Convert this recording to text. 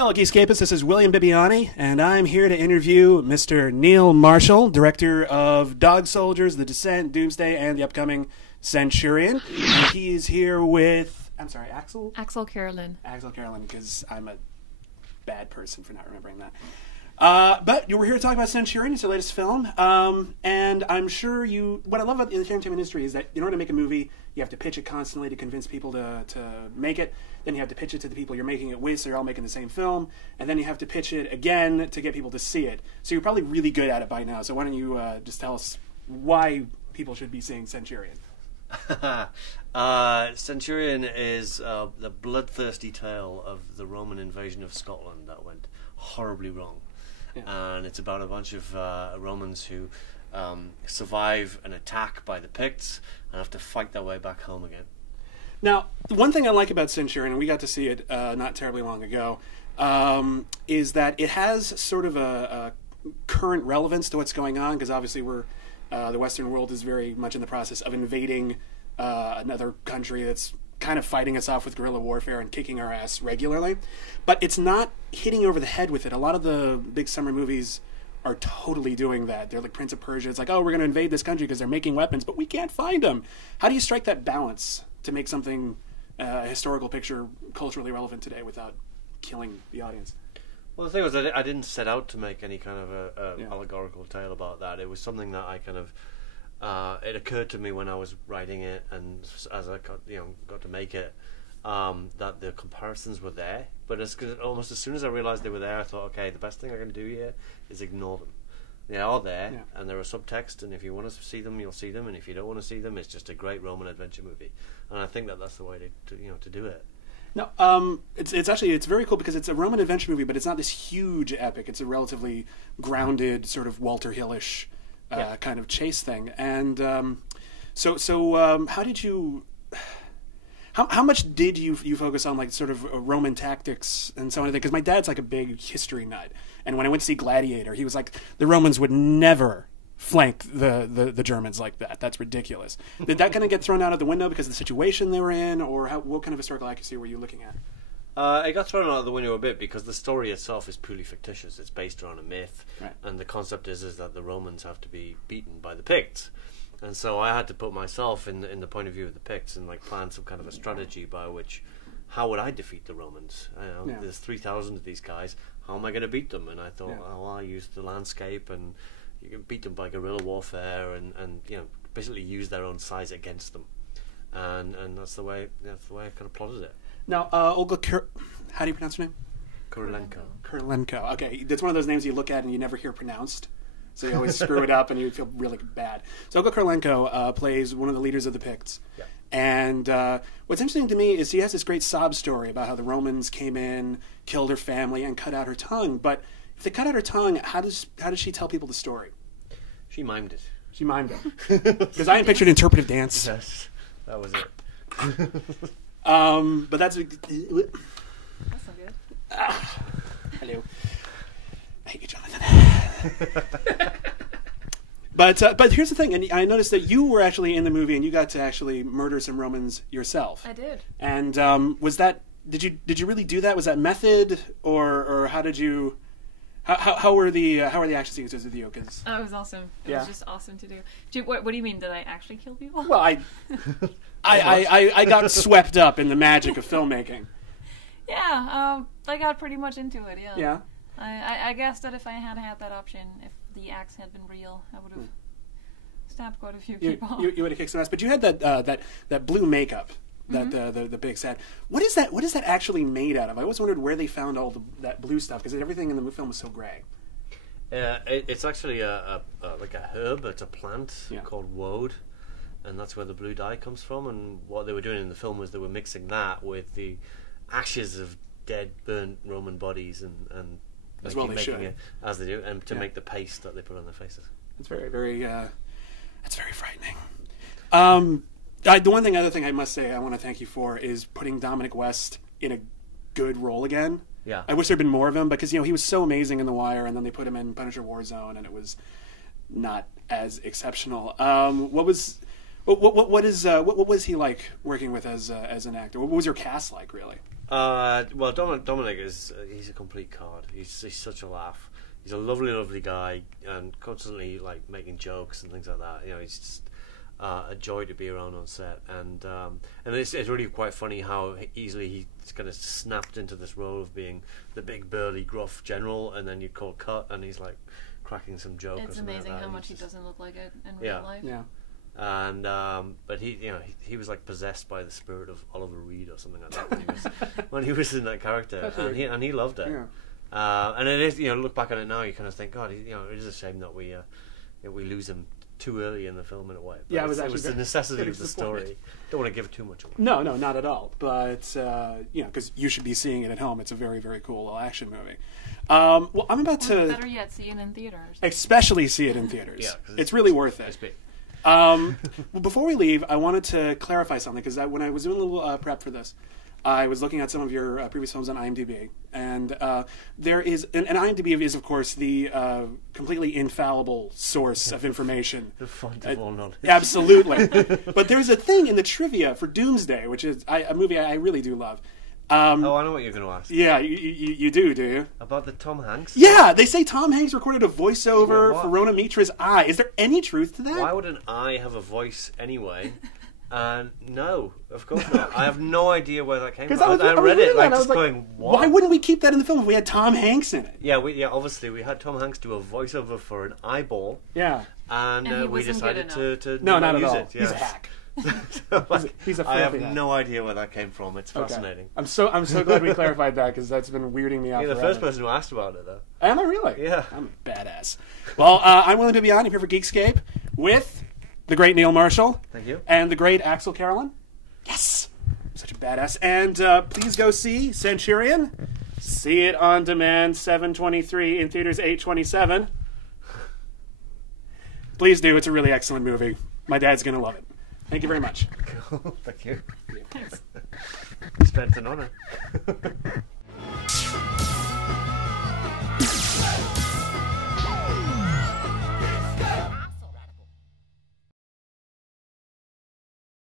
Hello, Geekscapists. This is William Bibbiani, and I'm here to interview Mr. Neil Marshall, director of Dog Soldiers, The Descent, Doomsday, and the upcoming Centurion. And he's here with, I'm sorry, Axelle? Axelle Carolyn. Axelle Carolyn, because I'm a bad person for not remembering that. But you were here to talk about Centurion. It's your latest film. And I'm sure what I love about the entertainment industry is that in order to make a movie, you have to pitch it constantly to convince people to make it. Then you have to pitch it to the people you're making it with, so you're all making the same film. And then you have to pitch it again to get people to see it. So you're probably really good at it by now. So why don't you just tell us why people should be seeing Centurion? Centurion is the bloodthirsty tale of the Roman invasion of Scotland that went horribly wrong. Yeah. And it's about a bunch of Romans who survive an attack by the Picts and have to fight their way back home again. Now, the one thing I like about Centurion, and we got to see it not terribly long ago, is that it has sort of a current relevance to what's going on, because obviously the Western world is very much in the process of invading another country that's kind of fighting us off with guerrilla warfare and kicking our ass regularly. But it's not hitting over the head with it. A lot of the big summer movies are totally doing that. They're like Prince of Persia. It's like, oh, we're going to invade this country because they're making weapons, but we can't find them. How do you strike that balance to make something, a historical picture, culturally relevant today without killing the audience? Well, the thing was, I didn't set out to make any kind of allegorical tale about that. It was something that I kind of it occurred to me when I was writing it, and as I got to make it, that the comparisons were there. But almost as soon as I realised they were there, I thought, okay, the best thing I can do here is ignore them. They are there, and there are subtext, and if you want to see them, you'll see them, and if you don't want to see them, it's just a great Roman adventure movie. And I think that's the way to do it. No, it's very cool because it's a Roman adventure movie, but it's not this huge epic. It's a relatively grounded, sort of Walter Hill-ish kind of chase thing. And how did you? How much did you focus on like sort of Roman tactics and so on? Because my dad's like a big history nut, and when I went to see Gladiator, he was like, the Romans would never flank the Germans like that. That's ridiculous. Did that kind of get thrown out of the window because of the situation they were in, or what kind of historical accuracy were you looking at? It got thrown out of the window a bit because the story itself is purely fictitious. It's based around a myth, right. And the concept is that the Romans have to be beaten by the Picts. And so I had to put myself in the point of view of the Picts and like plan some kind of a strategy by which, how would I defeat the Romans? There's 3,000 of these guys. How am I going to beat them? And I thought, I'll use the landscape, and you can beat them by guerrilla warfare, and basically use their own size against them. And that's the way I kind of plotted it. Now, Olga, how do you pronounce her name? Kurylenko. Okay, that's one of those names you look at and you never hear pronounced. So you always screw it up and you feel really bad. So Olga Kurylenko plays one of the leaders of the Picts. Yeah. And what's interesting to me is she has this great sob story about how the Romans came in, killed her family, and cut out her tongue. But if they cut out her tongue, how does she tell people the story? She mimed it. She mimed it. Because I had pictured interpretive dance. Yes, that was it. But that's... That's not good. Hello. I hate you, Jonathan. But here's the thing, and I noticed that you were actually in the movie, and you got to actually murder some Romans yourself. I did. And was that? Did you really do that? Was that method, or how did you? How were the action sequences with you? Cause, it was awesome. It was just awesome to do. What do you mean? Did I actually kill people? Well, I got swept up in the magic of filmmaking. Yeah, I got pretty much into it. Yeah. Yeah. I guess that if I had had that option, if the axe had been real, I would have stabbed quite a few people. You would have kicked some ass. But you had that blue makeup that the Pigs had. What is that actually made out of? I always wondered where they found all that blue stuff, because everything in the film was so gray. It's actually like a herb. It's a plant called woad, and that's where the blue dye comes from. And what they were doing in the film was they were mixing that with the ashes of dead, burnt Roman bodies and making it as they do, and to make the paste that they put on their faces. It's very, very. That's very frightening. The other thing I must say I want to thank you for is putting Dominic West in a good role again. Yeah. I wish there'd been more of him, because he was so amazing in The Wire, and then they put him in Punisher Warzone, and it was not as exceptional. What was he like working with as an actor? What was your cast like, really? Well, Dominic is he's a complete card. He's such a laugh. He's a lovely, lovely guy, and constantly like making jokes and things like that. You know, he's just a joy to be around on set, and it's really quite funny how easily he's kind of snapped into this role of being the big burly gruff general, and then you call cut, and he's like cracking some joke. It's or something amazing like that. how much he doesn't look like it in real life. Yeah. And but he was like possessed by the spirit of Oliver Reed or something like that when he was in that character, and he loved it. Yeah. And it is, look back on it now, you kind of think, God, it is a shame that we lose him too early in the film in a way. But Yeah, it was the necessity of the story. Don't want to give too much away. No, not at all. But because you should be seeing it at home. It's a very, very cool little action movie. Well, I'm about to. Better yet, see it in theaters. Especially see it in theaters. Yeah, it's really worth it. It's big. Well, before we leave, I wanted to clarify something because when I was doing a little prep for this, I was looking at some of your previous films on IMDb, and there is, and IMDb is, of course, the completely infallible source of information. The font of all knowledge. Absolutely. But there's a thing in the trivia for Doomsday, which is a movie I really do love. I know what you're going to ask. Yeah, you do you? About the Tom Hanks? Yeah, they say Tom Hanks recorded a voiceover Yeah, for Rona Mitra's eye. Is there any truth to that? Why would an eye have a voice anyway? No, of course not. I have no idea where that came from. I read it like just going, what? Why wouldn't we keep that in the film if we had Tom Hanks in it? Yeah, obviously we had Tom Hanks do a voiceover for an eyeball. Yeah. And we decided to not at use all. it. Yeah. He's a hack. He's a I have hack. no idea where that came from. It's fascinating. I'm so glad we clarified that because that's been weirding me out. You're the forever. first person who asked about it, though. Am I really? Yeah. I'm a badass. Well, I'm William Bibbiani. I'm here for Geekscape with the great Neil Marshall. Thank you. And the great Axelle Carolyn. Yes! Such a badass. And please go see Centurion. See it on demand, 7/23, in theaters 8/27. Please do. It's a really excellent movie. My dad's going to love it. Thank you very much. Cool. Thank you. Thanks. Spent an honor.